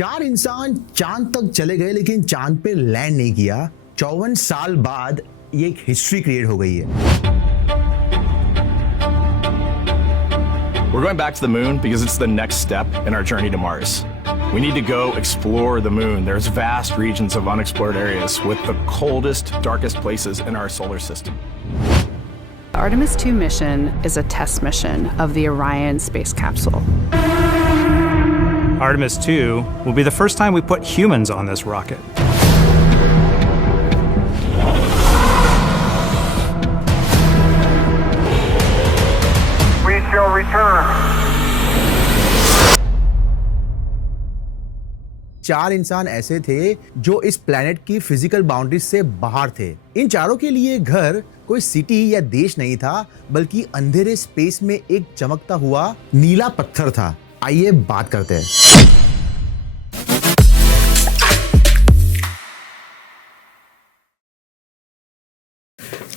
4 इंसान चांद तक चले गए लेकिन चांद पे लैंड नहीं किया। 54 साल बाद ये एक हिस्ट्री क्रिएट हो गई है। We're going back to the moon because it's the next step in our journey to Mars. We need to go explore the moon. There's vast regions of unexplored areas with the coldest, darkest places in our solar system. The Artemis II mission is a test mission of the Orion space capsule. Artemis II will be the first time we put humans on this rocket. We shall return. 4 इंसान ऐसे थे जो इस planet की physical boundaries से बाहर थे। इन चारों के लिए घर कोई सिटी या देश नहीं था, बल्कि अंधेरे स्पेस में एक चमकता हुआ नीला पत्थर था। आइए बात करते हैं।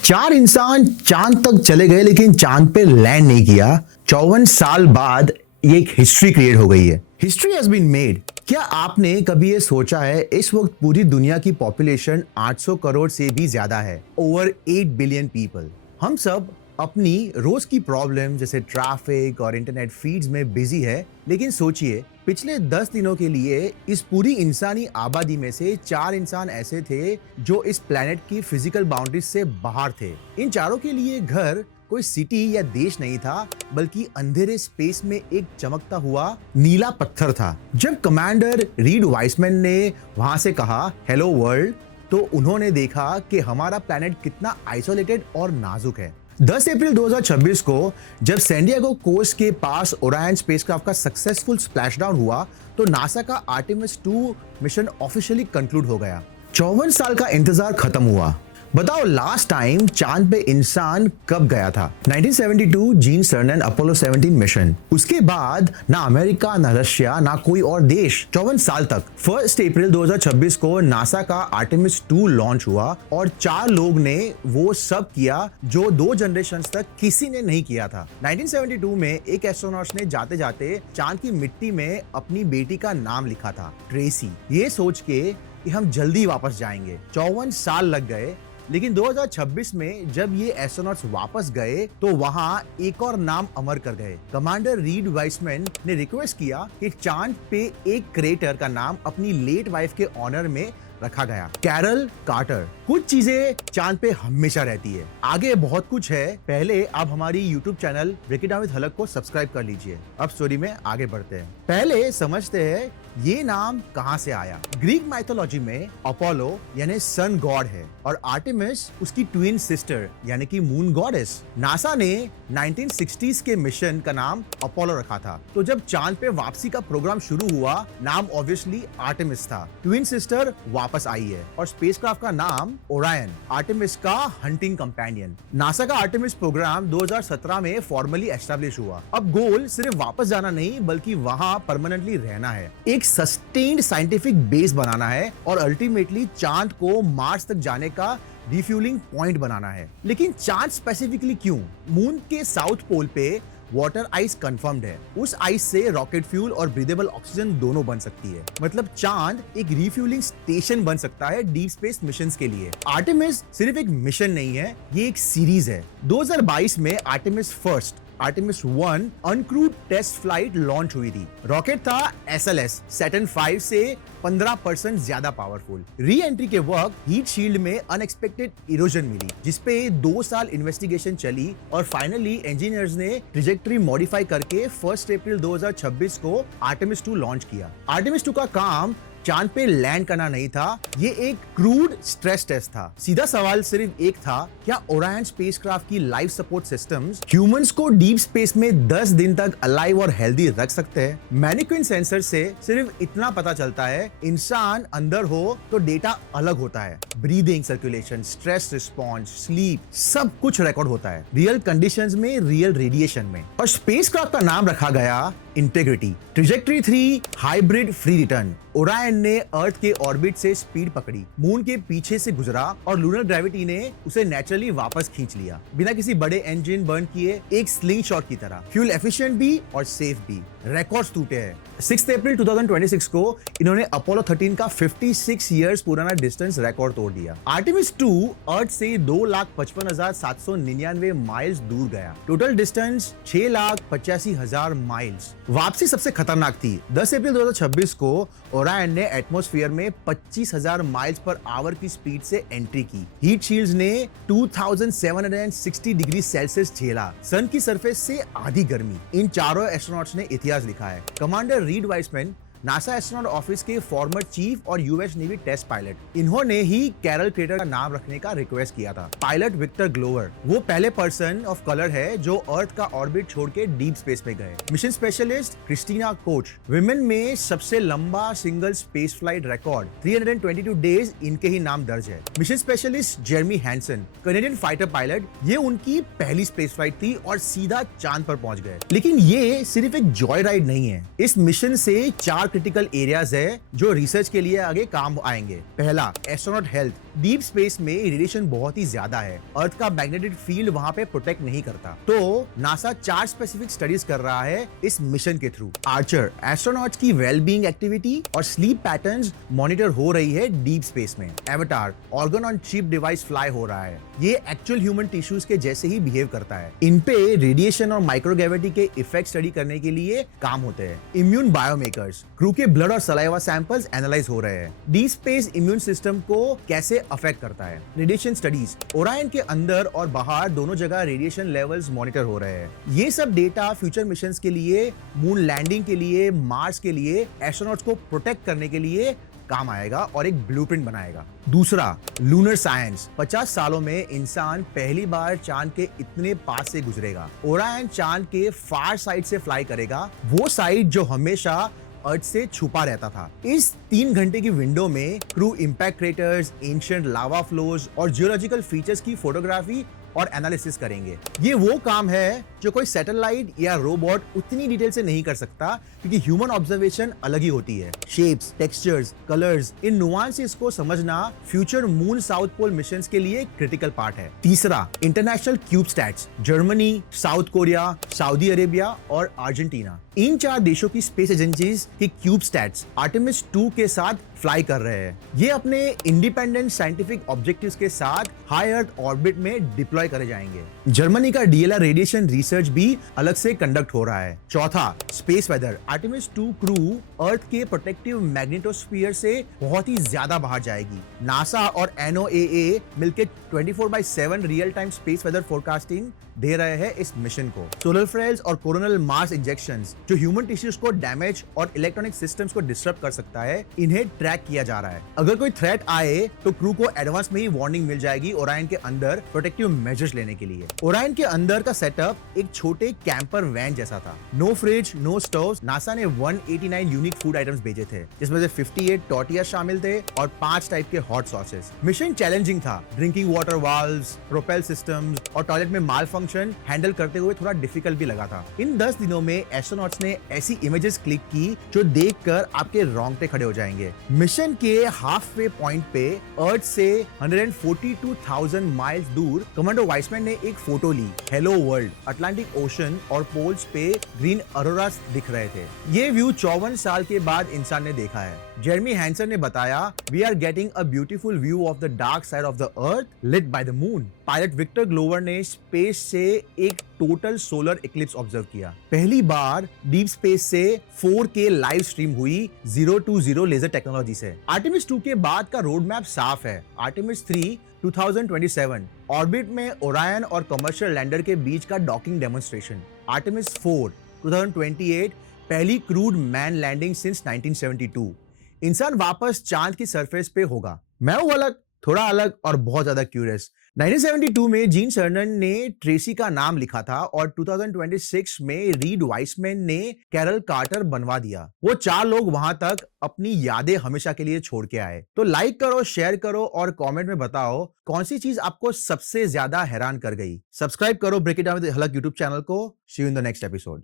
चार इंसान चांद तक चले गए लेकिन चांद पे लैंड नहीं किया। 54 साल बाद ये एक हिस्ट्री क्रिएट हो गई है। History has been made. क्या आपने कभी ये सोचा है इस वक्त पूरी दुनिया की पॉपुलेशन 800 करोड़ से भी ज्यादा है, ओवर 8 बिलियन पीपल। हम सब अपनी रोज की प्रॉब्लम जैसे ट्रैफिक और इंटरनेट फीड्स में बिजी है, लेकिन सोचिए पिछले 10 दिनों के लिए इस पूरी इंसानी आबादी में से 4 इंसान ऐसे थे जो इस प्लेनेट की फिजिकल बाउंड्रीज से बाहर थे। इन चारों के लिए घर कोई सिटी या देश नहीं था, बल्कि अंधेरे स्पेस में एक चमकता हुआ नीला पत्थर था। जब कमांडर रीड वाइसमैन ने वहां से कहा हेलो वर्ल्ड, तो उन्होंने देखा कि हमारा प्लेनेट कितना आइसोलेटेड और नाजुक है। 10 अप्रैल 2026 को जब सैन डिएगो कोस्ट के पास ओरायन स्पेसक्राफ्ट का सक्सेसफुल स्प्लैशडाउन हुआ, तो नासा का आर्टेमिस 2 मिशन ऑफिशियली कंक्लूड हो गया। 54 साल का इंतजार खत्म हुआ। बताओ लास्ट टाइम चांद पे इंसान कब गया था? 1972 जीन सर्नन अपोलो 17 मिशन। उसके बाद ना अमेरिका, ना रशिया, ना कोई और देश 54 साल तक। 1 अप्रैल 2026 को नासा का आर्टेमिस 2 लॉन्च हुआ और 4 लोग ने वो सब किया जो 2 जनरेशंस तक किसी ने नहीं किया था। 1972 में एक एस्ट्रोनॉट ने जाते जाते चांद की मिट्टी में अपनी बेटी का नाम लिखा था, ट्रेसी, ये सोच के कि हम जल्दी वापस जाएंगे। 54 साल लग गए, लेकिन 2026 में जब ये एस्ट्रोनॉट्स वापस गए तो वहां एक और नाम अमर कर गए। कमांडर रीड वाइसमैन ने रिक्वेस्ट किया कि चांद पे एक क्रेटर का नाम अपनी लेट वाइफ के ऑनर में रखा गया, कैरल कार्टर। कुछ चीजें चांद पे हमेशा रहती है। आगे बहुत कुछ है। पहले आप हमारी YouTube channel break it down with हलक को सब्सक्राइब कर लीजिए। अब स्टोरी में आगे बढ़ते हैं। पहले समझते हैं ये नाम कहां से आया। ग्रीक माइथोलॉजी में अपोलो यानी सन गॉड है और आर्टेमिस उसकी ट्विन सिस्टर यानी कि मून गॉडेस। नासा ने 1960s के मिशन का नाम अपोलो रखा था, तो जब चांद पे वापसी का प्रोग्राम शुरू हुआ, नाम ऑब्वियसली आर्टेमिस था। ट्विन सिस्टर वापस आई है और स्पेसक्राफ्ट का नाम ओरायन, आर्टेमिस का हंटिंग कंपेनियन। नासा का आर्टेमिस प्रोग्राम 2017 में फॉर्मली एस्टैब्लिश हुआ। अब गोल सिर्फ वापस जाना नहीं, बल्कि वहां परमानेंटली रहना है, एक सस्टेन्ड साइंटिफिक बेस बनाना है और अल्टीमेटली चांद को मार्स तक जाने का रिफ्यूलिंग पॉइंट बनाना है। लेकिन चांद स्पेसिफिकली क्यों? मून के साउथ पोल पे वाटर आइस कंफर्म्ड है। उस आइस से रॉकेट फ्यूल और ब्रीदेबल ऑक्सीजन दोनों बन सकती है। मतलब चांद एक रिफ्यूलिंग स्टेशन बन सकता है डीप स्पेस मिशंस के लिए। आर्टेमिस सिर्फ एक मिशन नहीं है, ये एक सीरीज है। 2022 में Artemis first, Artemis 1 uncrewed test flight launch हुई थी। रॉकेट था SLS सैटर्न 5 से 15% ज्यादा पावरफुल। री एंट्री के वक्त हीट शील्ड में अनएक्सपेक्टेड इरोजन मिली, जिसपे 2 साल इन्वेस्टिगेशन चली और फाइनली इंजीनियर्स ने ट्रेजेक्टरी मॉडिफाई करके 1 अप्रैल 2026 को आर्टेमिस 2 लॉन्च किया। आर्टेमिस 2 का काम चांद पे लैंड करना नहीं था, ये एक क्रूड स्ट्रेस टेस्ट था। सीधा सवाल सिर्फ एक था, क्या ओरायन स्पेसक्राफ्ट की लाइफ सपोर्ट सिस्टम्स ह्यूमंस को डीप स्पेस में 10 दिन तक अलाइव और हेल्दी रख सकते हैं? मैनिक्विन सेंसर से सिर्फ इतना पता चलता है, इंसान अंदर हो तो डेटा अलग होता है। Breathing, circulation, stress response, sleep, सब कुछ रिकॉर्ड होता है रियल कंडीशंस में, रियल रेडिएशन में। और स्पेसक्राफ्ट का नाम रखा गया integrity. Trajectory 3 hybrid free return. Orion ने अर्थ के ऑर्बिट से स्पीड पकड़ी, मून के पीछे से गुजरा और लूनर ग्रेविटी ने उसे नेचुरली वापस खींच लिया बिना किसी बड़े इंजन बर्न किए, एक स्लिंग शॉट की तरह। फ्यूल एफिशिएंट भी और सेफ भी। रिकॉर्ड्स टूटे हैं। 6 अप्रैल 2026 को इन्होंने अपोलो 13 का 56 इयर्स पुराना डिस्टेंस रिकॉर्ड तोड़ दिया। आर्टेमिस 2 अर्थ से 2,55,799 माइल्स दूर गया। Total distance 6,85,000 miles. वापसी सबसे खतरनाक थी। 10 अप्रैल 2026 को ओरायन ने एटमॉस्फेयर में 25,000 माइल्स पर आवर की स्पीड से एंट्री की। हीट शील्ड्स ने 2760 डिग्री सेल्सियस झेला, सन की सरफेस से आधी गर्मी। इन चारों एस्ट्रोनॉट्स ने इतिहास लिखा है। Commander Reid Wiseman NASA astronaut office के फॉर्मर चीफ और यूएस नेवी टेस्ट पायलट, इन्होंने ही कैरल क्रेटर का नाम रखने का रिक्वेस्ट किया था। पायलट विक्टर ग्लोवर वो पहले पर्सन ऑफ कलर है जो अर्थ का ऑर्बिट छोड़ के डीप स्पेस में गए। Mission specialist Christina Koch, women में सबसे लंबा single space flight record 322 days इनके ही नाम दर्ज है। Mission specialist Jeremy Hansen, Canadian fighter pilot, ये उनकी पहली स्पेस फ्लाइट थी और सीधा चांद पर पहुंच गए। लेकिन ये सिर्फ एक जॉय राइड नहीं है। इस मिशन से 4 क्रिटिकल एरियाज है जो रिसर्च के लिए आगे काम आएंगे। पहला, एस्ट्रोनॉट हेल्थ। डीप स्पेस में रेडिएशन बहुत ही ज्यादा है, अर्थ का मैग्नेटिक फील्ड वहां पे प्रोटेक्ट नहीं करता, तो नासा 4 स्पेसिफिक स्टडीज कर रहा है इस मिशन के थ्रू। आर्चर, एस्ट्रोनॉट्स की वेलबींग एक्टिविटी और स्लीप पैटर्न्स मॉनिटर हो रही है डीप स्पेस में। Avatar, organ on chip device fly हो रहा है। ये एक्चुअल ह्यूमन टिश्यूज के जैसे ही बिहेव करता है। इन पे रेडिएशन और माइक्रोग्रेविटी के इफेक्ट स्टडी करने के लिए काम होते हैं। इम्यून बायोमेकर्स, क्रू के ब्लड और सलाइवा सैंपल्स एनालाइज हो रहे हैं। डीप स्पेस इम्यून सिस्टम को कैसे अफेक्ट करता है। रेडिएशन स्टडीज, ओरायन के अंदर और बाहर दोनों जगह रेडिएशन लेवल्स मॉनिटर हो रहे हैं। ये सब डेटा फ्यूचर मिशंस के लिए, मून लैंडिंग के लिए, मार्स के लिए, एस्ट्रोनॉट्स को प्रोटेक्ट करने के लिए काम आएगा और एक ब्लूप्रिंट बनाएगा। दूसरा, लूनर साइंस। 50 सालों में इंसान पहली बार चांद के इतने पास से गुजरेगा। ओरायन चांद के फार साइड से फ्लाई करेगा, वो साइड जो हमेशा अर्थ से छुपा रहता था। इस 3 घंटे की विंडो में क्रू इंपैक्ट क्रेटर्स, एंशिएंट लावा फ्लोज और जियोलॉजिकल फीचर्स की फोटोग्राफी और एनालिसिस करेंगे। ये वो काम है जो कोई सैटेलाइट या रोबोट उतनी डिटेल से नहीं कर सकता, क्योंकि ह्यूमन ऑब्जर्वेशन अलग ही होती है। शेप्स, टेक्सचर्स, कलर्स, इन नुआंसेस को समझना future moon south pole missions के लिए क्रिटिकल पार्ट है। तीसरा, international CubeSats. Germany, South Korea, Saudi Arabia और अर्जेंटीना, इन 4 देशों की स्पेस एजेंसीज के क्यूबस्टैट्स आर्टेमिस 2 के साथ फ्लाई कर रहे हैं। ये अपने इंडिपेंडेंट साइंटिफिक ऑब्जेक्टिव्स के साथ हाई अर्थ ऑर्बिट में डिप्लॉय करे जाएंगे। जर्मनी का डीएलआर रेडिएशन रिसर्च भी अलग से कंडक्ट हो रहा है। चौथा, स्पेस वेदर। आर्टेमिस 2 क्रू अर्थ के प्रोटेक्टिव मैग्नेटोस्फीयर से बहुत ही ज्यादा बाहर जाएगी। नासा और एनओएए मिलकर 24/7 real time space weather forecasting दे रहे हैं इस मिशन को। सोलर फ्लेयर्स और कोरोनल मास इंजेक्शंस जो ह्यूमन टिश्यूज को डैमेज और इलेक्ट्रॉनिक सिस्टम्स को डिस्टर्ब कर सकता है, इन्हें ट्रैक किया जा रहा है। अगर कोई थ्रेट आए तो क्रू को एडवांस में ही वार्निंग मिल जाएगी ओरायन के अंदर प्रोटेक्टिव मेजर्स लेने के लिए। ओरायन के अंदर का सेटअप एक छोटे कैंपर वैन जैसा था। No fridge, no stove. NASA ने 189 यूनिक फूड आइटम्स भेजे थे, जिसमें से 58 टॉर्टिया शामिल थे और 5 टाइप के हॉट सॉसेस। मिशन चैलेंजिंग था। Drinking water valves, propel systems और टॉयलेट में माल फंक्शन हैंडल करते हुए थोड़ा डिफिकल्ट भी लगा था। इन 10 दिनों में एस्ट्रोनॉट्स ने ऐसी इमेजेस क्लिक की जो देखकर आपके रोंगटे खड़े हो जाएंगे। मिशन के हाफ वे पॉइंट पे अर्थ से 142,000 माइल्स दूर कमांडर वाइसमैन ने एक फोटो ली। हेलो वर्ल्ड, अटलांटिक ओशन और पोल्स पे ग्रीन अरोरास दिख रहे थे। ये व्यू 54 साल के बाद इंसान ने देखा है। जेरमी हैंसन ने बताया, we are getting a beautiful view of the dark side of the earth lit by the moon. Pilot Victor Glover ने स्पेस से एक टोटल सोलर इक्लिप्स ऑब्जर्व किया। पहली बार डीप स्पेस से 4K लाइव स्ट्रीम हुई 020 laser technology से। Artemis 2 के बाद का रोड मैप साफ है। आर्टेमिस 3 2027 ऑर्बिट में ओरायन और कमर्शियल लैंडर के बीच का डॉकिंग डेमोन्स्ट्रेशन। आर्टेमिस 4 2028 पहली क्रूड मैन लैंडिंग सिंस 1972। इंसान वापस चांद की सरफेस पे होगा। मैं हूं अलग, थोड़ा अलग और बहुत ज्यादा क्यूरियस। 1972 में जीन सर्नन ने ट्रेसी का नाम लिखा था और 2026 में रीड वाइसमैन ने कैरल कार्टर बनवा दिया। वो 4 लोग वहां तक अपनी यादें हमेशा के लिए छोड़ के आए। तो लाइक करो, शेयर करो और कमेंट में बताओ कौन सी चीज आपको सबसे ज्यादा हैरान कर गई। सब्सक्राइब करो ब्रेक इट डाउन विद हलक यूट्यूब चैनल को। See you in the next episode.